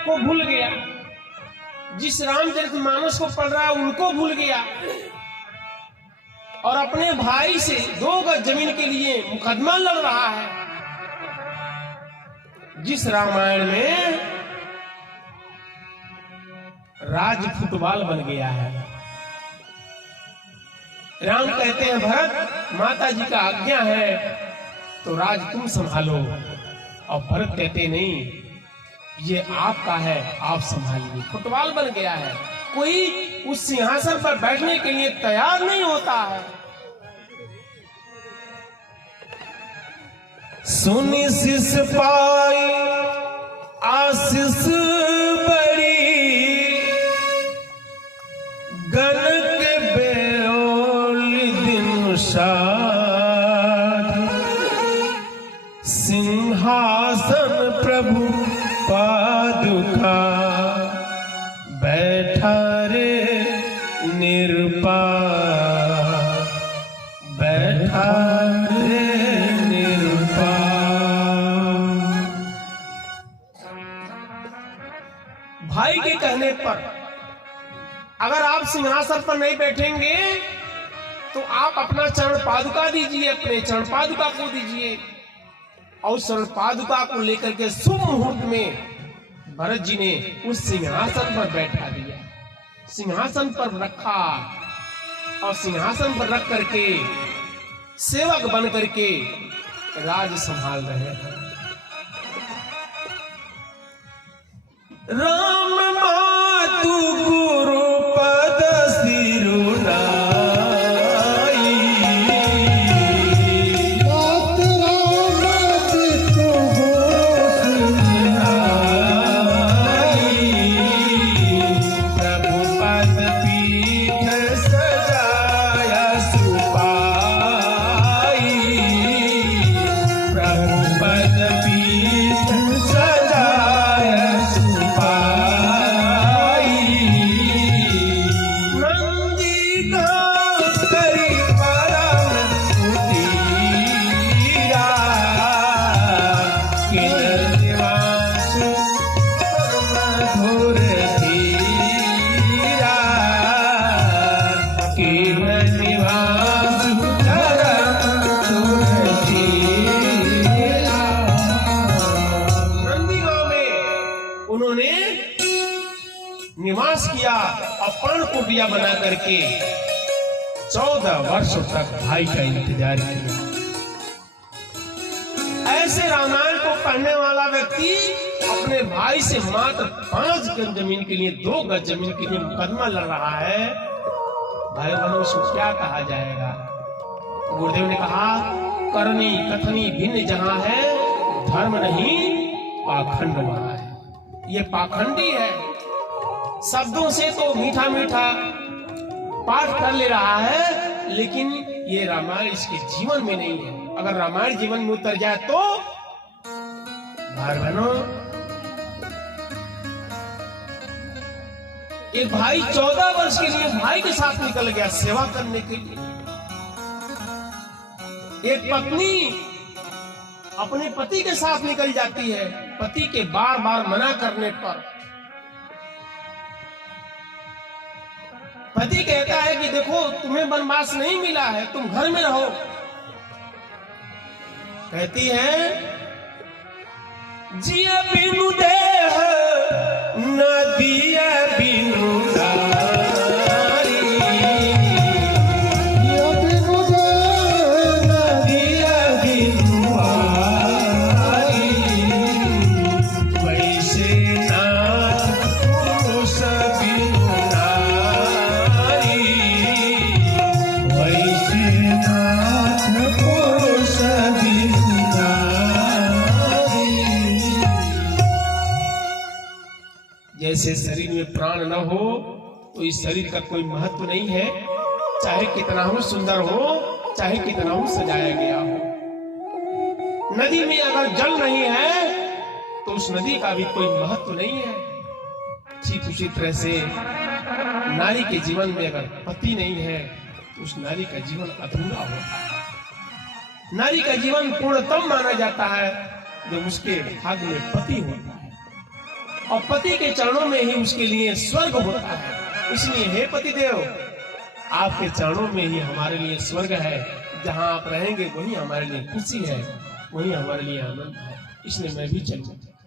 को भूल गया, जिस रामचरितमानस को पढ़ रहा है उनको भूल गया, और अपने भाई से 2 गज जमीन के लिए मुकदमा लड़ रहा है। जिस रामायण में राज फुटबॉल बन गया है। राम कहते हैं भरत, माता जी का आज्ञा है तो राज तुम संभालो, और भरत कहते नहीं, ये आपका है, आप संभालिए। फुटबॉल बन गया है, कोई उस सिंहासन पर बैठने के लिए तैयार नहीं होता है। सुनी शिष पाई आशीष बड़ी, गण के बेओल दिन साध, सिंहासन प्रभु पादुका, बैठा रे निरपा, बैठा रे निरपा। भाई के कहने पर अगर आप सिंहासन पर नहीं बैठेंगे तो आप अपना चरण पादुका दीजिए, अपने चरण पादुका को दीजिए। और चरण पादुका को लेकर के शुभ मुहूर्त में भरत जी ने उस सिंहासन पर बैठा दिया, सिंहासन पर रखा, और सिंहासन पर रख करके सेवक बन करके राज संभाल रहे हैं। राम मातु गुरु पद सिरुनाई, मात राम पितु गुरु सिरुनाई, प्रभु पद पीठ सजाया सुपाई, प्रभु पद पीठ सजाया निवास किया और पर्ण कुटिया बना करके 14 वर्षों तक भाई का इंतजार किया। ऐसे रामायण को पढ़ने वाला व्यक्ति अपने भाई से मात्र 5 गज जमीन के लिए, 2 गज जमीन के लिए मुकदमा लड़ रहा है। भाई बहनों, उसको क्या कहा जाएगा? गुरुदेव ने कहा, करनी कथनी भिन्न जहां है, धर्म नहीं पाखंड वहां है। ये पाखंडी है, शब्दों से तो मीठा मीठा पाठ कर ले रहा है, लेकिन ये रामायण इसके जीवन में नहीं है। अगर रामायण जीवन में उतर जाए तो भाई बहनों, एक भाई 14 वर्ष के लिए भाई के साथ निकल गया सेवा करने के लिए। एक पत्नी अपने पति के साथ निकल जाती है, पति के बार बार मना करने पर। पति कहता है कि देखो, तुम्हें वनवास नहीं मिला है, तुम घर में रहो। कहती है, जिया बिनु देह न दिया बिनु नारी, जिया बिनु देह न दिया बिनु नारी, वैसे नाथ पुरुष बिनु नारी, वैसे नाथ पुरुष बिनु नारी। जैसे शरीर में प्राण न हो तो इस शरीर का कोई महत्व नहीं है, चाहे कितना हो सुंदर हो, चाहे कितना हो सजाया गया हो। नदी में अगर जल नहीं है तो उस नदी का भी कोई महत्व नहीं है। ठीक उसी तरह से नारी के जीवन में अगर पति नहीं है तो उस नारी का जीवन अधूरा होता है। नारी का जीवन पूर्णतम माना जाता है जब उसके भाग्य में पति होता है। और पति के चरणों में ही उसके लिए स्वर्ग होता है। इसलिए हे पतिदेव, आपके चरणों में ही हमारे लिए स्वर्ग है। जहां आप रहेंगे वही हमारे लिए खुशी है, वही हमारे लिए आनंद है। इसलिए मैं भी चलूंगा।